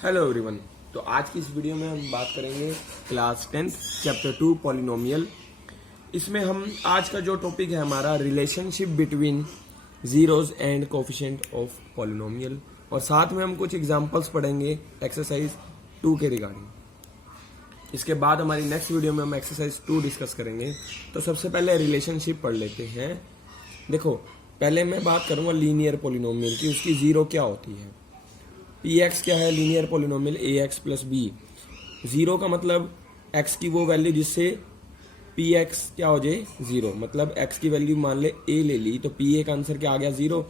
Hello everyone. तो आज की इस वीडियो में हम बात करेंगे क्लास 10 चैप्टर 2 पॉलिनोमियल। इसमें हम आज का जो टॉपिक है हमारा relationship between zeros and coefficient of polynomial, और साथ में हम कुछ एग्जांपल्स पढ़ेंगे एक्सरसाइज 2 के रिगार्डिंग। इसके बाद हमारी नेक्स्ट वीडियो में हम एक्सरसाइज 2 डिस्कस करेंगे। तो सबसे पहले रिलेशनशिप पढ़ लेते हैं। देखो, पहले मैं बात करूंगा लीनियर पॉलिनोमियल की, उसकी जीरो क्या होती है। पी एक्स क्या है? Linear polynomial a x plus B. Zero का मतलब एक्स की वो वैल्यू जिससे पी एक्स क्या हो जाए जीरो, मतलब एक्स की वैल्यू मान ले ए ले ली तो पी ए का आंसर क्या आ गया जीरो,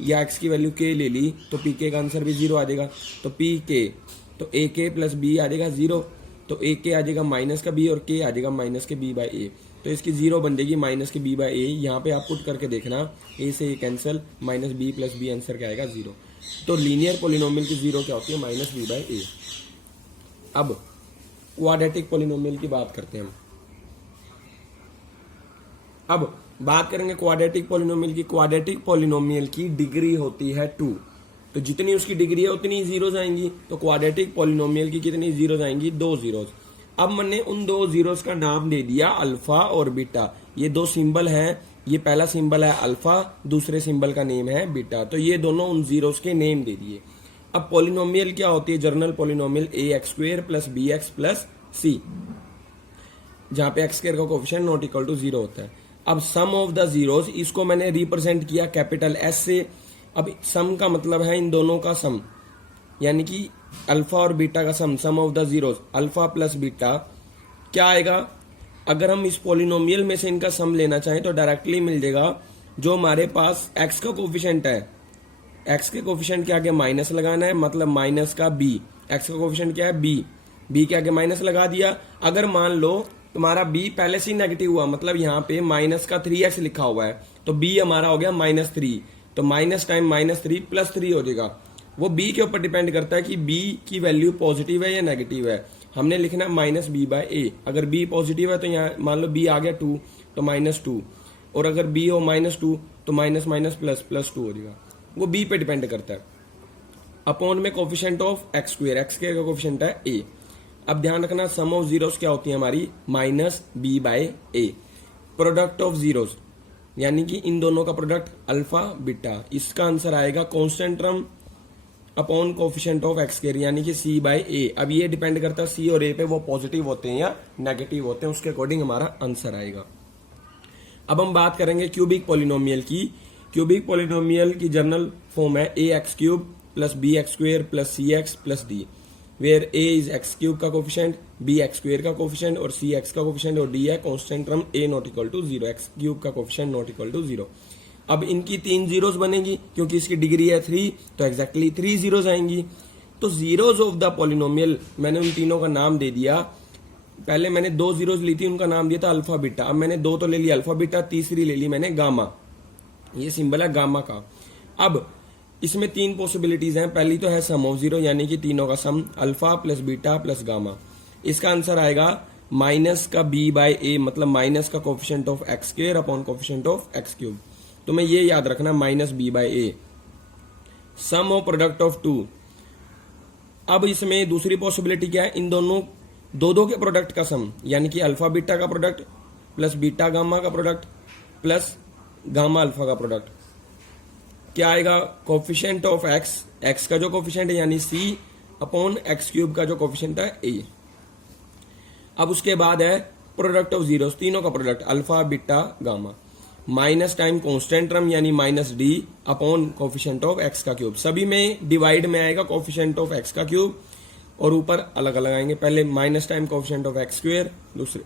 या एक्स की वैल्यू के ले ली तो पी के का आंसर भी जीरो आ जाएगा। तो पी के तो ए के प्लस बी आ जाएगा जीरो, तो ए के आ जाएगा माइनस का बी और के आ जाएगा माइनस के बी बाय ए। तो इसकी जीरो बन जाएगी माइनस के बी बाय ए। यहाँ पे आप पुट करके देखना, ए से A cancel, minus B plus B answer क्या आएगा जीरो। तो लीनियर पॉलिनोमियल की जीरो क्या होती है? माइनस बी बाय ए। अब क्वाड्रेटिक पॉलिनोमियल की बात करते हैं हम। अब बात करेंगे क्वाड्रेटिक पॉलिनोमियल की। क्वाड्रेटिक पॉलिनोमियल की डिग्री होती है 2, तो जितनी उसकी डिग्री है उतनी जीरोज आएंगी। तो क्वाड्रेटिक पॉलिनोमियल की कितनी जीरोज आएंगी? 2 जीरोज। अब मैंने उन 2 जीरोज का नाम दे दिया अल्फा और बीटा। ये 2 सिंबल हैं, ये पहला सिंबल है अल्फा, दूसरे सिंबल का नेम है बीटा। तो ये दोनों उन जीरोस के नेम दे दिए। अब पॉलिनोमियल क्या होती है? General polynomial a x square plus b x plus c, जहां पे एक्स स्क्वेयर का coefficient not equal to zero होता है। अब सम ऑफ द जीरोस, इसको मैंने रिप्रेजेंट किया कैपिटल एस से। अब सम का मतलब है इन दोनों का सम, यानी कि अल्फा और बीटा का sum of the zeros alpha plus beta क्या आएगा? अगर हम इस पॉलिनोमियल में से इनका सम लेना चाहें तो डायरेक्टली मिल जाएगा। जो हमारे पास एक्स का कोफिशिएंट है, एक्स के कोफिशिएंट के आगे माइनस लगाना है, मतलब माइनस का बी। एक्स का कोफिशिएंट क्या है? बी। बी के आगे माइनस लगा दिया। अगर मान लो तुम्हारा बी पहले से ही नेगेटिव हुआ, मतलब यहाँ पे माइनस का 3x लिखा हुआ है, तो बी हमारा हो गया -3। तो माइनस टाइम -3 प्लस 3 हो जाएगा। वो बी के ऊपर डिपेंड करता है कि बी की वैल्यू पॉजिटिव है या नेगेटिव है। हमने लिखना है माइनस बी बाय ए। अगर बी पॉजिटिव है तो यहाँ मान लो बी आ गया 2, तो -2, और अगर बी हो -2 तो माइनस माइनस प्लस प्लस 2 हो जाएगा। वो बी पे डिपेंड करता है। अपॉन में coefficient of x square, x square का कोफिशिएंट है ए। अब ध्यान रखना, सम ऑफ जीरोस क्या होती है हमारी? Minus B by A. Product of zeros, यानी कि इन दोनों का प्रोडक्ट अल्फा बीटा, इसका आंसर आएगा constant term upon coefficient of x square, यानी कि सी बाय ए। अब ये डिपेंड करता है सी और ए पे, वो पॉजिटिव होते हैं या नेगेटिव होते हैं, उसके अकॉर्डिंग हमारा आंसर आएगा। अब हम बात करेंगे क्यूबिक पॉलिनोमियल की। क्यूबिक पॉलिनोमियल की जर्नल फॉर्म है a x cube plus b x square plus c x plus d, where a is x cube का कोफिशिएंट, बी एक्स स्क्वायर का कोफिशिएंट और सी एक्स का कोफिशिएंट, और d है constant term a not equal to zero, x cube का coefficient not equal to zero. अब इनकी 3 zeros बनेगी, क्योंकि इसकी डिग्री है 3, तो एग्जैक्टली 3 जीरोस आएंगी। तो जीरोस ऑफ द पॉलिनोमियल, मैंने उन तीनों का नाम दे दिया। पहले मैंने 2 जीरोस ली थी, उनका नाम दिया था अल्फा बीटा। अब मैंने 2 तो ले लिया अल्फा बीटा, तीसरी ले ली मैंने गामा। ये सिंबल है गामा का। अब इसमें 3 पॉसिबिलिटीज हैं। पहली तो है सम ऑफ जीरो, यानी कि तीनों का sum alpha plus beta plus gamma. इसका आंसर आएगा माइनस का बी बाय ए, मतलब माइनस का coefficient of x square upon coefficient of x cube. तो मैं ये याद रखना, minus B by a. Sum of product of 2। अब इसमें दूसरी पॉसिबिलिटी क्या है? इन दोनों दो के प्रोडक्ट का सम, यानी कि अल्फा बीटा का प्रोडक्ट प्लस बीटा गामा का प्रोडक्ट प्लस गामा अल्फा का प्रोडक्ट क्या आएगा? कोफिशिएंट ऑफ एक्स, एक्स का जो कोफिशिएंट है यानी सी अपॉन एक्स क्यूब का जो कोफिशिएंट है ए। अब उसके बाद है प्रोडक्ट ऑफ जीरोस, तीनों का product alpha beta gamma, minus time constant term यानी minus d upon coefficient of x का क्यूब। सभी में डिवाइड में आएगा कोफिशिएंट ऑफ एक्स का क्यूब, और ऊपर अलग अलग आएंगे। पहले minus time coefficient of x square, दूसरे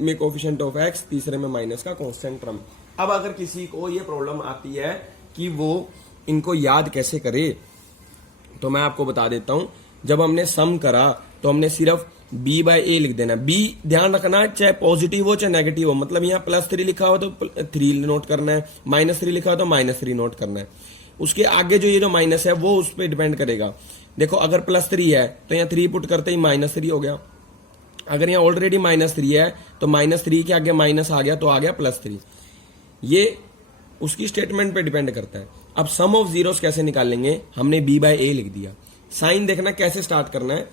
में कोफिशिएंट ऑफ एक्स, तीसरे में माइनस का कांस्टेंट टर्म। अब अगर किसी को ये प्रॉब्लम आती है कि वो इनको याद कैसे करे, तो मैं आपको बता देता हूं। जब हमने सम करा तो हमने सिर्फ बी बाय ए लिख देना। बी ध्यान रखना है, चाहे पॉजिटिव हो चाहे नेगेटिव हो, मतलब यहाँ +3 लिखा हो तो 3 नोट करना है, -3 लिखा हो तो -3 नोट करना है। उसके आगे जो ये जो माइनस है वो उस पर डिपेंड करेगा। देखो, अगर +3 है तो यहाँ 3 पुट करते ही -3 हो गया। अगर यहाँ ऑलरेडी -3 है तो -3 के आगे माइनस आ गया तो आ गया +3। ये उसकी स्टेटमेंट पे डिपेंड करता है। अब सम ऑफ जीरोस कैसे निकालेंगे? हमने बी बाय ए लिख दिया। साइन देखना कैसे स्टार्ट करना है,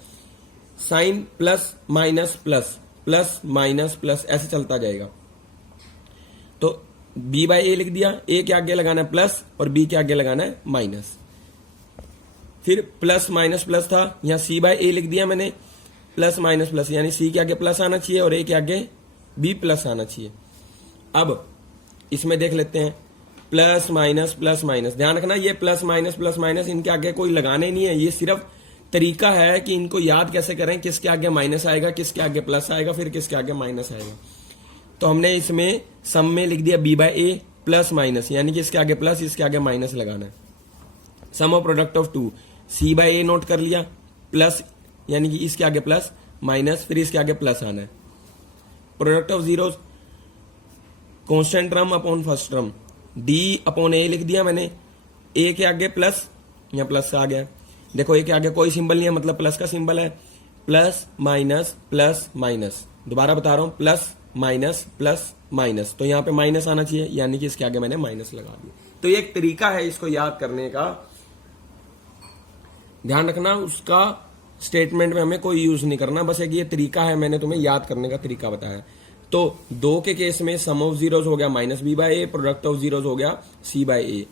sign plus minus plus plus minus plus ऐसे चलता जाएगा। तो b बाय ए लिख दिया, a के आगे लगाना है प्लस और b के आगे लगाना है माइनस। फिर प्लस माइनस प्लस था, यहां c बाय ए लिख दिया मैंने, प्लस माइनस प्लस यानी c के आगे प्लस आना चाहिए और a के आगे b प्लस आना चाहिए। अब इसमें देख लेते हैं प्लस माइनस प्लस माइनस, ध्यान रखना ये प्लस माइनस इनके आगे कोई लगाने नहीं है, ये सिर्फ तरीका है कि इनको याद कैसे करें, किसके आगे माइनस आएगा, किसके आगे प्लस आएगा, फिर किसके आगे माइनस आएगा। तो हमने इसमें सम में लिख दिया b by A plus minus, यानी कि इसके आगे प्लस इसके आगे माइनस लगाना है। Sum of product of two, c by a note कर लिया, प्लस यानी कि इसके आगे प्लस माइनस फिर इसके आगे प्लस आना है। Product of zeros, constant term upon first term, d upon a लिख दिया मैंने, a के आगे प्लस, यहाँ प्लस आ गया। देखो a के आगे कोई सिंबल नहीं है, मतलब प्लस का सिंबल है, प्लस माइनस, दोबारा बता रहा हूं प्लस माइनस, तो यहाँ पे माइनस आना चाहिए, यानी कि इसके आगे मैंने माइनस लगा दिया। तो ये एक तरीका है इसको याद करने का, ध्यान रखना उसका स्टेटमेंट में हमें कोई यूज नहीं करना, बस एक ये तरीका है, मैंने तुम्हें याद करने का तरीका बताया। तो 2 के केस में सम ऑफ जीरोस हो गया minus b by A, product of zeros हो गया c बाय ए।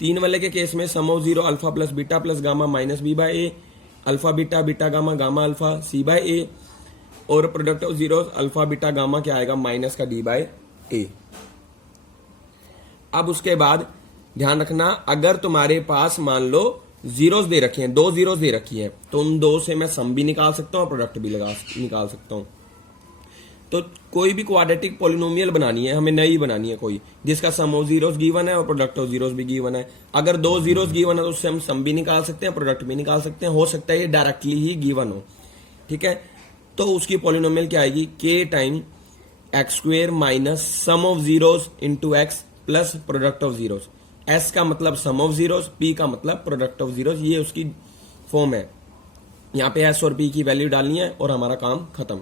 3 वाले के केस में sum of zero alpha plus gamma minus b by a, alpha beta beta gamma gamma alpha c by a, और product of zero alpha beta gamma क्या आएगा minus का d bye ए। अब उसके बाद ध्यान रखना, अगर तुम्हारे पास मान लो जीरोस दे रखे हैं, 2 जीरोस दे रखी हैं, तो उन 2 से मैं सम भी निकाल सकता हूं और प्रोडक्ट भी निकाल सकता हूं। तो कोई भी क्वाड्रेटिक पॉलिनोमियल बनानी है, हमें नई बनानी है कोई, जिसका सम ऑफ जीरोस गिवन है और प्रोडक्ट ऑफ जीरोस भी गिवन है। अगर 2 जीरोस गिवन है तो उससे हम सम भी निकाल सकते हैं, प्रोडक्ट भी निकाल सकते हैं, हो सकता है ये डायरेक्टली ही गिवन हो, ठीक है। तो उसकी पॉलिनोमियल क्या आएगी, k time x square minus sum of zeros into x plus product of zeros. s का मतलब सम ऑफ जीरोस, p का मतलब प्रोडक्ट ऑफ जीरोस, ये उसकी फॉर्म है। यहाँ पे s और p की वैल्यू डालनी है और हमारा काम खत्म।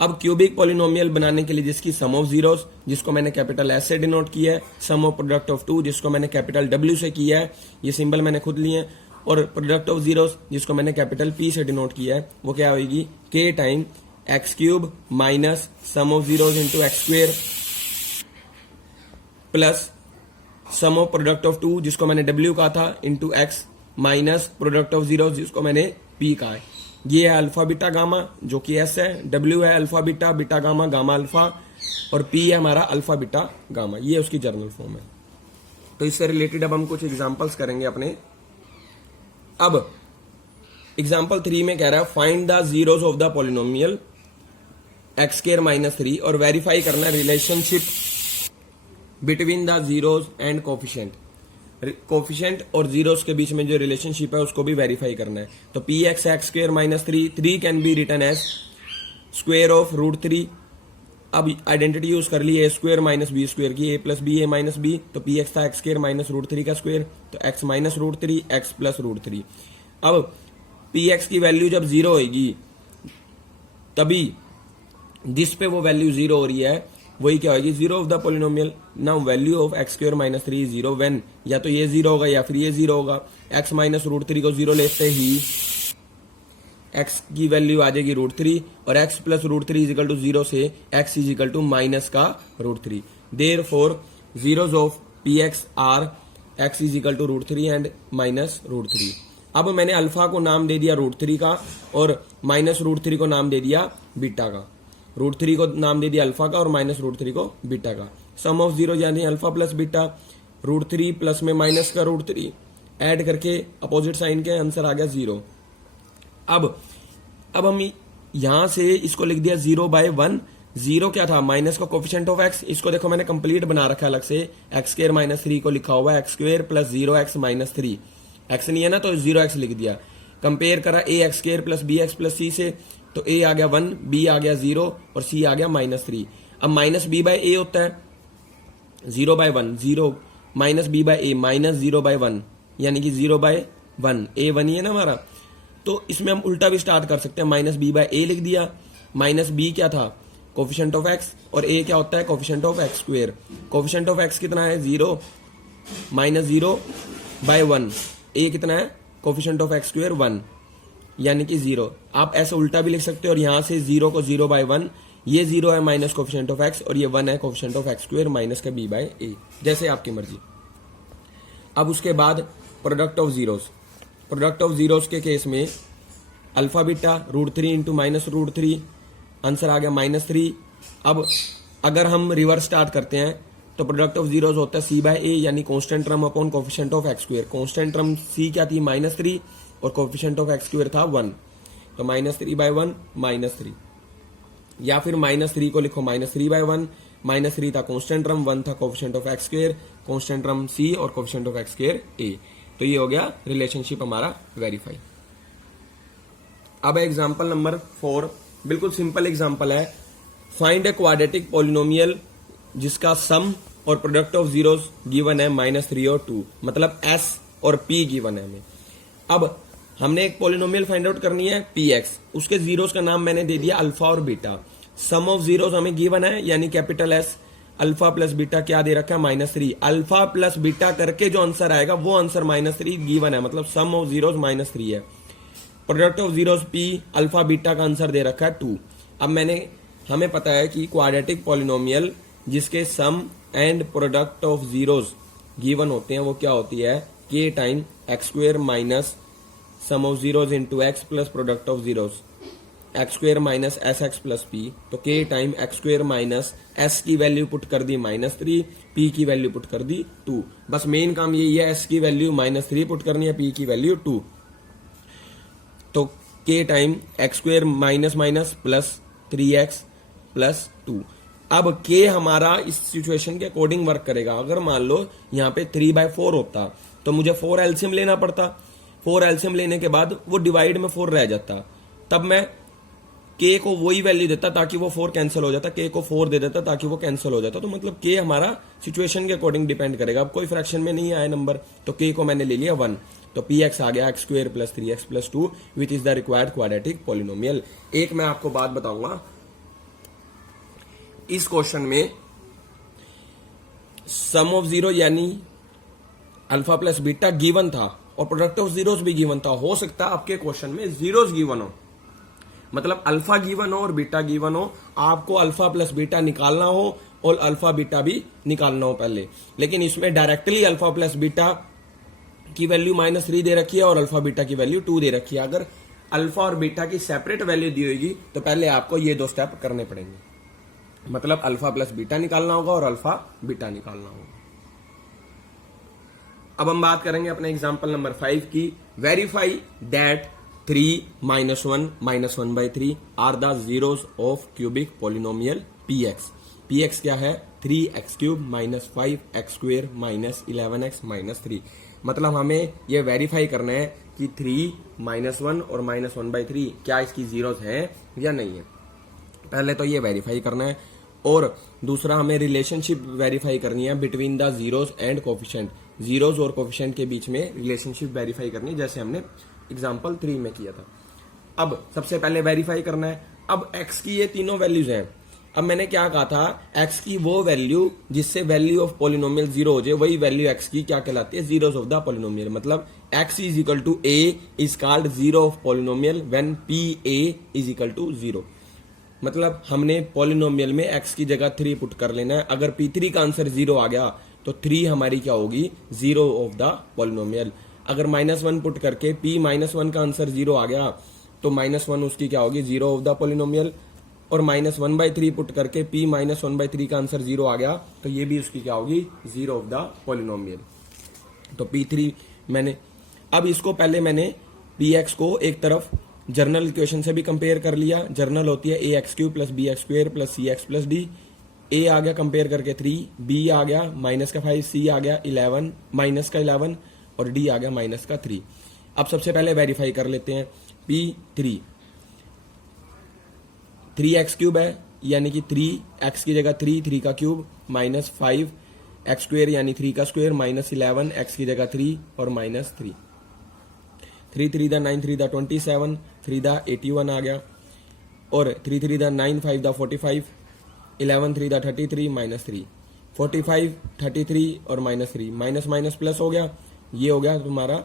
अब क्यूबिक पॉलिनोमियल बनाने के लिए जिसकी सम ऑफ जीरोस, जिसको मैंने कैपिटल S से डिनोट किया है, सम ऑफ प्रोडक्ट ऑफ 2 जिसको मैंने कैपिटल W से किया है, ये सिंबल मैंने खुद लिए हैं, और प्रोडक्ट ऑफ जीरोस जिसको मैंने कैपिटल P से डिनोट किया है, वो क्या होगी, k time x cube minus sum of zeros into x square plus sum of product of 2 जिसको मैंने W कहा था into x minus product of zeros जिसको मैंने P कहा है। ये है अल्फा बीटा गामा जो कि S है, W है alpha beta beta gamma gamma alpha, और P है हमारा अल्फा बीटा गामा, ये उसकी जर्नल फॉर्म है। तो इससे रिलेटेड अब हम कुछ एग्जांपल्स करेंगे अपने। अब एग्जांपल 3 में कह रहा है find the zeros of the polynomial x square minus 3 और वेरीफाई करना relationship between the zeros and coefficient. Coefficient और जीरोस के बीच में जो रिलेशनशिप है उसको भी वेरीफाई करना है। तो p x x square minus 3 can be written as square of root 3। अब आइडेंटिटी यूज कर ली a square minus b square की, a plus b a minus b, तो पी एक्स था एक्स स्क्वेयर माइनस रूट 3 का square, तो x minus root 3 x plus root 3। अब P x की वैल्यू जब 0 होगी तभी जिस पे वो वैल्यू 0 हो रही है वही क्या होगी, zero of the polynomial. Now value of x square minus 3 is 0 when, या तो ये 0 होगा या फिर ये 0 होगा। एक्स माइनस रूट 3 को 0 लेते ही एक्स की वैल्यू आ जाएगी रूट 3, और x plus root 3 is equal to 0 से x is equal to minus का root 3। Therefore zeros of p x are x is equal to root 3 and minus root 3। अब मैंने alpha को नाम दे दिया रूट 3 का और माइनस रूट 3 को नाम दे दिया बीटा का। रूट 3 को नाम दे दिया अल्फा का और माइनस रूट 3 को बीटा का। सम ऑफ जीरो यानी alpha plus beta, root 3 plus में माइनस का रूट 3 ऐड करके अपोजिट साइन के आंसर आ गया 0। अब हम यहां से इसको लिख दिया 0/1। 0 क्या था, माइनस का कोफिशिएंट ऑफ एक्स। इसको देखो मैंने कंप्लीट बना रखा है अलग से, एक्स स्क्वायर माइनस 3 को लिखा हुआ है x square plus 0x minus 3। X नहीं है ना तो 0x लिख दिया। कंपेयर करा a x square plus b x plus c से, तो a आ गया 1, b आ गया 0 और c आ गया -3। अब माइनस b बाय ए होता है 0/1, 0 minus b by A minus 0/1 यानी कि 0/1, a 1 ही है ना हमारा। तो इसमें हम उल्टा भी स्टार्ट कर सकते हैं, माइनस b बाय ए लिख दिया। माइनस b क्या था, कोफिशिएंट ऑफ x, और a क्या होता है, coefficient of x square. Coefficient of x कितना है 0, माइनस 0/1, a कितना है कोफिशिएंट ऑफ एक्स स्क्वायर 1 यानी कि 0। आप ऐसे उल्टा भी लिख सकते हो और यहां से 0 को 0/1, ये 0 है माइनस कोफिशिएंट ऑफ एक्स और ये 1 है coefficient of x square minus का b/a, जैसे आपकी मर्जी। अब उसके बाद product of zeros, product of zeros के केस में alpha beta √3 into minus √3, answer आ गया -3। अब अगर हम रिवर्स स्टार्ट करते हैं तो प्रोडक्ट ऑफ जीरोस होता है c/a यानी constant term upon coefficient of x square. Constant term c क्या थी -3 और कोफिशिएंट ऑफ एक्स स्क्वायर था 1, तो -3/1 -3, या फिर -3 को लिखो -3/1, -3 था कांस्टेंट टर्म, 1 था coefficient of x square, constant term c और coefficient of x square a। तो ये हो गया रिलेशनशिप हमारा वेरीफाई। अब एग्जांपल नंबर 4, बिल्कुल सिंपल एग्जांपल है। फाइंड ए क्वाड्रेटिक पॉलिनोमियल जिसका सम और प्रोडक्ट ऑफ जीरोस गिवन है -3 और 2, मतलब s और p गिवन है हमें। अब हमने एक पॉलिनोमियल फाइंड आउट करनी है px, उसके जीरोस का नाम मैंने दे दिया अल्फा और बीटा। सम ऑफ जीरोस हमें गिवन है यानी capital S, alpha plus beta क्या दे रखा है -3। अल्फा प्लस बीटा करके जो आंसर आएगा वो आंसर -3 गिवन है, मतलब सम ऑफ जीरोस -3 है। Product of zeros p, alpha beta का आंसर दे रखा है 2। अब हमें पता है कि क्वाड्रेटिक पॉलिनोमियल जिसके sum and product of zeros given होते हैं वो क्या होती है, k time x square minus sum of zeros into x plus product of zeros, x square minus S x plus P. तो k time x square minus S की value put कर दी -3, p की वैल्यू पुट कर दी 2। बस main काम यही है, s की वैल्यू -3 पुट करनी है, p की वैल्यू 2। तो k time x square minus minus plus 3x plus 2। अब k हमारा इस सिचुएशन के अकॉर्डिंग वर्क करेगा। अगर मान लो यहाँ पे 3/4 होता तो मुझे 4 एलसीएम लेना पड़ता, 4 एलसीएम लेने के बाद वो डिवाइड में 4 रह जाता, तब मैं k को वही वैल्यू देता ताकि वो 4 कैंसिल हो जाता, k को 4 दे देता ताकि वो कैंसिल हो जाता। तो मतलब k हमारा सिचुएशन के अकॉर्डिंग डिपेंड करेगा। अब कोई फ्रैक्शन में नहीं आया नंबर, तो k को मैंने ले लिया 1, तो px आ गया x square plus 3x plus 2 which is the required quadratic polynomial. एक मैं आपको बात बताऊंगा, इस क्वेश्चन में सम ऑफ जीरो यानी अल्फा प्लस बीटा गिवन था और प्रोडक्ट ऑफ जीरोस भी गिवन था। हो सकता है आपके क्वेश्चन में जीरोस गिवन हो, मतलब अल्फा गिवन हो और बीटा गिवन हो, आपको अल्फा प्लस बीटा निकालना हो और अल्फा बीटा भी निकालना हो पहले। लेकिन इसमें डायरेक्टली अल्फा प्लस बीटा की वैल्यू -3 दे रखी है और अल्फा बीटा की वैल्यू 2 दे रखी है। अगर अल्फा और बीटा की सेपरेट वैल्यू दी होगी तो पहले आपको ये 2 स्टेप करने पड़ेंगे, मतलब अल्फा प्लस बीटा निकालना होगा और अल्फा बीटा निकालना होगा। अब हम बात करेंगे अपने एग्जांपल नंबर 5 की। Verify that 3 -1 -1/3 are the zeros of cubic polynomial px। px क्या है, 3x³ - 5x² - 11x - 3। मतलब हमें यह वेरीफाई करना है कि 3 -1 और -1/3 क्या इसकी जीरोस हैं या नहीं है। पहले तो ये वेरीफाई करना है और दूसरा हमें रिलेशनशिप वेरीफाई करनी है between the zeros and coefficient. Zeros और कोफिशिएंट के बीच में रिलेशनशिप वेरीफाई करनी है, जैसे हमने एग्जांपल 3 में किया था। अब सबसे पहले वेरीफाई करना है। अब x की ये तीनों वैल्यूज हैं। अब मैंने क्या कहा था, x की वो वैल्यू जिससे वैल्यू ऑफ पॉलिनोमियल 0 हो जाए, वही वैल्यू x की क्या कहलाती है, जीरोस ऑफ द पॉलिनोमियल। मतलब x is equal to a is called zero of polynomial when pa is equal to 0। मतलब हमने पॉलिनोमियल में x की जगह 3 पुट कर लेना है। अगर p3 का आंसर 0 आ गया तो 3 हमारी क्या होगी, जीरो ऑफ द पॉलिनोमियल। अगर -1 पुट करके p -1 का आंसर 0 आ गया तो -1 उसकी क्या होगी, जीरो ऑफ द पॉलिनोमियल। और -1/3 पुट करके p -1/3 का आंसर 0 आ गया तो ये भी उसकी क्या होगी, जीरो ऑफ द पॉलिनोमियल। तो p3 मैंने, अब इसको पहले मैंने px को एक तरफ जर्नल इक्वेशन से भी कंपेयर कर लिया। जर्नल होती है ax³ + bx² + cx + d। a आ गया कंपेयर करके 3, b आ गया -5, c आ गया 11 -11 और d आ गया -3। अब सबसे पहले वेरीफाई कर लेते हैं। p3 3x³ है यानी कि 3x की जगह 3 का क्यूब -5x² यानी 3 का स्क्वायर -11 x की जगह 3 और -3। 3 3 दा 9 3 दा 27 3 दा 81 आ गया और 3 3 दा 9 5 दा 45 11 3 दा 33 -3 45 33 और -3 माइनस माइनस प्लस हो गया। ये हो गया तुम्हारा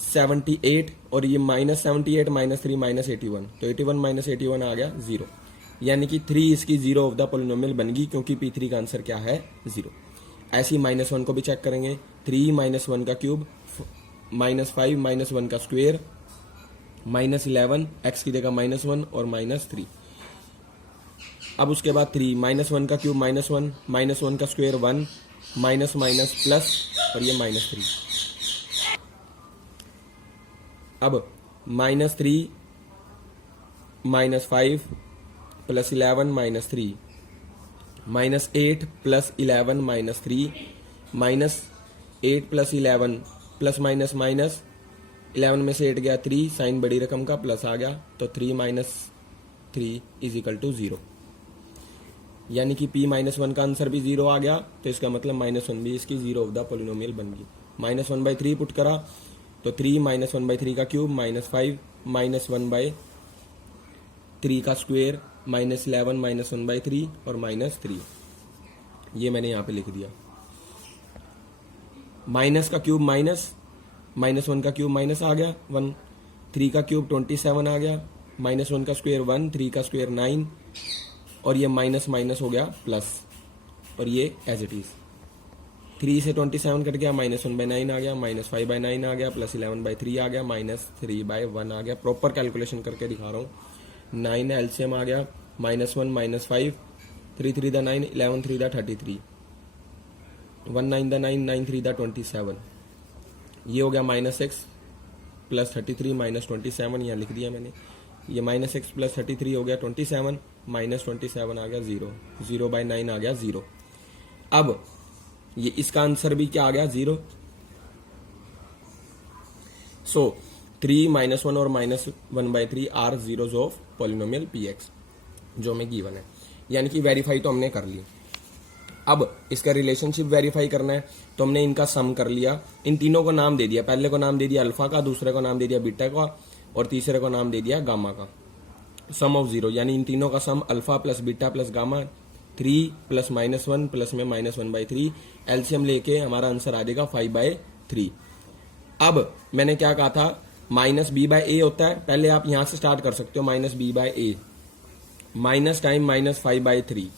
78 और ये -78 -3 -81, तो 81 -81 आ गया 0, यानी कि 3 इसकी 0 ऑफ द पोलिनोमियल बन गई, क्योंकि P3 का आंसर क्या है 0। ऐसे ही -1 को भी चेक करेंगे। 3 -1 का क्यूब, -5 -1 का स्क्वेयर, -11 x की जगह -1 और -3। अब उसके बाद 3 -1 का क्यूब -1, -1 का स्क्वेयर 1, माइनस माइनस प्लस और ये -3। अब -3 -5 plus 11 -3, -8 plus 11 -3, -8 plus 11 plus minus minus 11 में से 8 गया 3, साइन बड़ी रकम का प्लस आ गया, तो 3 - 3 = 0, यानी कि P-1 का आंसर भी 0 आ गया, तो इसका मतलब -1 भी इसकी 0 ऑफ द पोलिनोमियल बन गई। -1/3 पुट करा तो 3 -1/3 का क्यूब, -5 -1/3 का स्क्वेयर, -11 -1/3 और -3, ये मैंने यहाँ पे लिख दिया। माइनस का क्यूब -1 का क्यूब माइनस आ गया 1, 3 का क्यूब 27 आ गया, -1 का स्क्वेयर 1, 3 का स्क्वेयर 9 और ये माइनस माइनस हो गया प्लस, और ये एज इट इज 3 से 27 कट गया, -1/9 आ गया, -5/9 आ गया, प्लस 11/3 आ गया, -3/1 आ गया। प्रॉपर कैलकुलेशन करके दिखा रहा हूँ। 9 एलसीएम आ गया, -1 -5, 3 3 दा 9, 11 3 दा 33, 1 9 दा 9, 9 3 दा 27, ये हो गया -6 प्लस 33 -27, यहाँ लिख दिया मैंने। ये -6 प्लस 33 हो गया 27, -27 आ गया 0, 0/9 आ गया 0। अब ये इसका आंसर भी क्या आ गया 0। सो 3 -1 और -1/3 are zeros of polynomial Px, जो हमें गिवन है, यानी कि वेरीफाई तो हमने कर ली। अब इसका रिलेशनशिप वेरीफाई करना है, तो हमने इनका सम कर लिया, इन तीनों को नाम दे दिया। पहले को नाम दे दिया अल्फा का, दूसरे को नाम दे दिया बीटा का और तीसरे को नाम दे दिया गामा का। सम ऑफ 0, यानी इन तीनों का sum alpha plus beta plus gamma, 3 plus -1 plus में -1/3, एलसीएम लेके हमारा आंसर आ जाएगा 5/3। अब मैंने क्या कहा था, -b/a होता है, पहले आप यहां से स्टार्ट कर सकते हो, -b/a, minus time -5/3,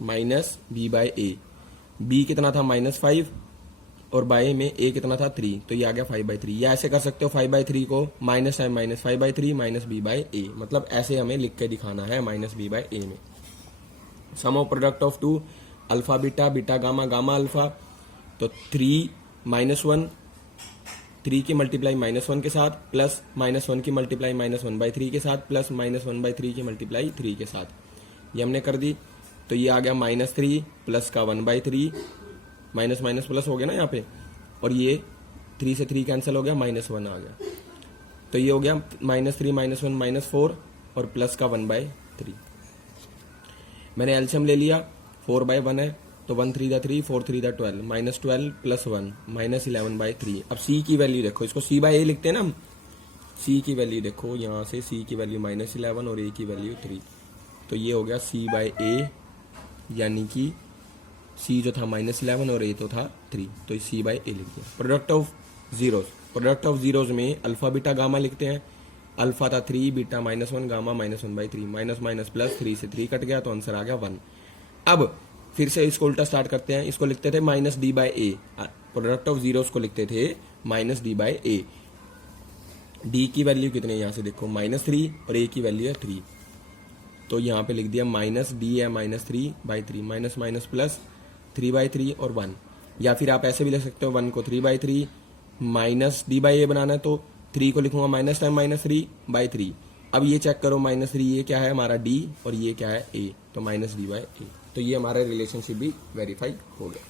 -b/a, b कितना था -5 और बाय में a कितना था 3, तो ये आ गया 5/3। या ऐसे कर सकते हो 5/3 को माइनस टाइम -5/3 -b/a, मतलब ऐसे हमें लिख के दिखाना है -b/a में। Sum of product of 2 alpha beta, beta gamma, gamma alpha, तो 3 -1, 3 की मल्टीप्लाई -1 के साथ, प्लस -1 की मल्टीप्लाई -1/3 के साथ, प्लस -1/3 की मल्टीप्लाई 3 के साथ, ये हमने कर दी। तो ये आ गया -3 प्लस का 1/3, माइनस माइनस प्लस हो गया ना यहाँ पे, और ये 3 से 3 कैंसिल हो गया, -1 आ गया, तो ये हो गया -3 -1 -4 और प्लस का 1/3। मैंने एलसीएम ले लिया, 4/1 है, तो 1 3 दा 3, 4 3 दा 12, -12 प्लस 1 -11/3। अब c की वैल्यू देखो, इसको c/a लिखते हैं ना हम, c की वैल्यू देखो, यहाँ से c की वैल्यू -11 और a की वैल्यू 3, तो ये हो गया c/a, यानी कि c जो था -11 और a तो था 3, तो c/a लिख दिया। Product of zeros, product of zeros में अल्फा बीटा गामा लिखते हैं। अल्फा था 3, beta -1, gamma -1/3, minus minus plus, 3 से 3 कट गया, तो आंसर आ गया 1। अब फिर से इसको उल्टा स्टार्ट करते हैं, इसको लिखते थे -d/a, प्रोडक्ट ऑफ जीरोज को लिखते थे -d/a। d की वैल्यू कितनी है यहाँ से देखो, -3 और a की वैल्यू है 3, तो यहाँ पे लिख दिया -d है -3/3, माइनस माइनस प्लस 3/3 और 1, या फिर आप ऐसे भी लिख सकते हो 1 को 3/3, माइनस d/a बनाना है तो 3 को लिखूंगा माइनस टाइम -3/3। अब ये चेक करो -3, ये क्या है हमारा d और ये क्या है a, तो -d/a, तो ये हमारा रिलेशनशिप भी वेरीफाई हो गया।